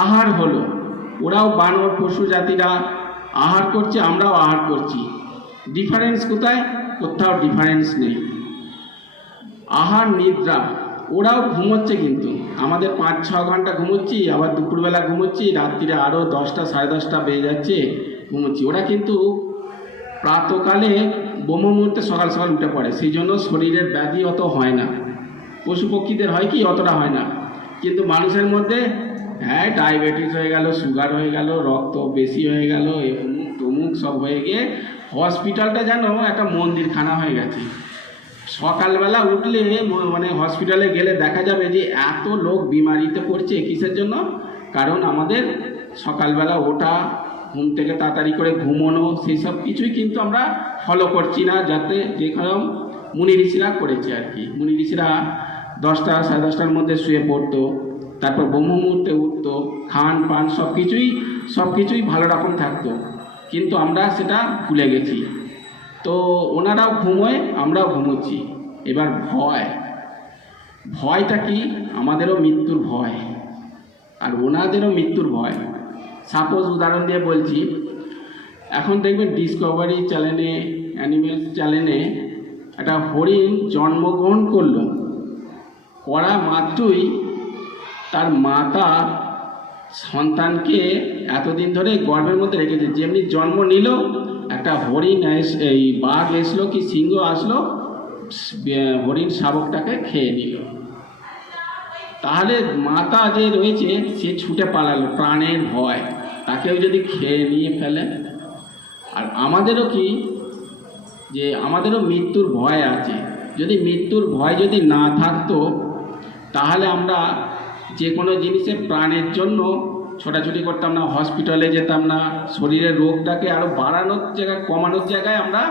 আহার হলো, ওরাও বানর পশু জাতিরা আহার করছে, আমরাও আহার করছি। ডিফারেন্স কোথায়? কোথাও ডিফারেন্স নেই। আহার নিদ্রা, ওরাও ঘুমোচ্ছে, কিন্তু আমাদের 5-6 ঘন্টা ঘুমোচ্ছি, আবার দুপুরবেলা ঘুমোচ্ছি, রাত্রিরে আরও 10টা 10:30 বেজে যাচ্ছে ঘুমোচ্ছি। ওরা কিন্তু প্রাতকালে ব্রহ্ম মুহূর্তে সকাল সকাল উঠে পড়ে, সেই জন্য শরীরের ব্যাধি অত হয় না। পশু পক্ষীদের হয় কি, অতটা হয় না। কিন্তু মানুষের মধ্যে হ্যাঁ ডায়াবেটিস হয়ে গেল, সুগার হয়ে গেল, রক্ত বেশি হয়ে গেল, অমুক তমুক সব হয়ে গিয়ে হসপিটালটা যেন একটা মন্দিরখানা হয়ে গেছে। সকালবেলা উঠলে মানে হসপিটালে গেলে দেখা যাবে যে এত লোক বিমারিতে পড়ছে। কিসের জন্য? কারণ আমাদের সকালবেলা ওঠা, ঘুম থেকে তাড়াতাড়ি করে ঘুমোনো, সেই সব কিছুই কিন্তু আমরা ফলো করছি না, যাতে যেরকম মুনি ঋষিরা করেছে আর কি। মুনি ঋষিরা 10টা 10:30টার মধ্যে শুয়ে পড়তো, তারপর ব্রহ্ম মুহূর্তে উঠতো, খান পান সব কিছুই ভালো রকম থাকতো, কিন্তু আমরা সেটা ভুলে গেছি। তো ওনারাও ঘুমোয়, আমরাও ঘুমোচ্ছি। এবার ভয়টা কি? আমাদেরও মৃত্যুর ভয়, আর ওনাদেরও মৃত্যুর ভয়। সাপোজ উদাহরণ দিয়ে বলছি, এখন দেখবেন ডিসকভারি চ্যানেলে, অ্যানিমেলস চ্যানেলে একটা হরিণ জন্মগ্রহণ করলো, করা মাত্রই তার মাতা সন্তানকে এতদিন ধরে গর্ভের মধ্যে রেখেছে। যেমনি জন্ম নিল, একটা হরিণ এই বাঘ এসলো কি সিংহ আসলো, হরিণ শাবকটাকে খেয়ে নিল। তাহলে মাতা যে রয়েছে সে ছুটে পালালো প্রাণের ভয়, তাকেও যদি খেয়ে নিয়ে ফেলে। আর আমাদেরও কি, যে আমাদেরও মৃত্যুর ভয় আছে। যদি মৃত্যুর ভয় যদি না থাকতো, তাহলে আমরা যে কোনো জিনিসে প্রাণের জন্য ছোটাছুটি করতাম না, হসপিটালে যেতাম না, শরীরের রোগটাকে আরও বাড়ানোর জায়গায়, কমানোর জায়গায় আমরা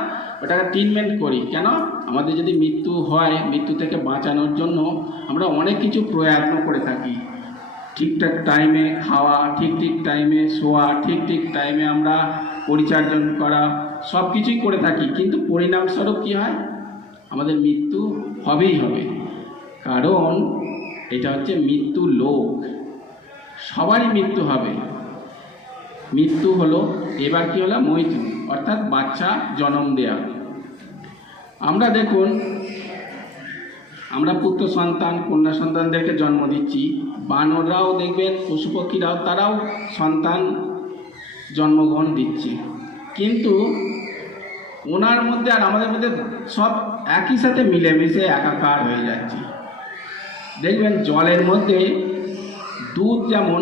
ওটাকে ট্রিটমেন্ট করি। কেন? আমাদের যদি মৃত্যু হয়, মৃত্যু থেকে বাঁচানোর জন্য আমরা অনেক কিছু প্রয়ত্ন করে থাকি। ঠিকঠাক টাইমে খাওয়া, ঠিক টাইমে শোয়া, ঠিক টাইমে আমরা পরিচর্যা করা, সব কিছুই করে থাকি, কিন্তু পরিণামস্বরূপ কী হয়? আমাদের মৃত্যু হবেই হবে। কারণ এটা হচ্ছে মৃত্যু লোক, সবারই মৃত্যু হবে। মৃত্যু হলো, এবার কি হলো? মৈথুন, অর্থাৎ বাচ্চা জন্ম দেয়া। আমরা দেখুন, আমরা পুত্র সন্তান কন্যা সন্তানদেরকে জন্ম দিচ্ছি। বানররাও দেখবেন, পশু পক্ষীরাও, তারাও সন্তান জন্মগ্রহণ দিচ্ছে, কিন্তু ওনার মধ্যে আর আমাদের মধ্যে সব একই সাথে মিলেমিশে একাকার হয়ে যাচ্ছে। দেখবেন জলের মধ্যে দুধ যেমন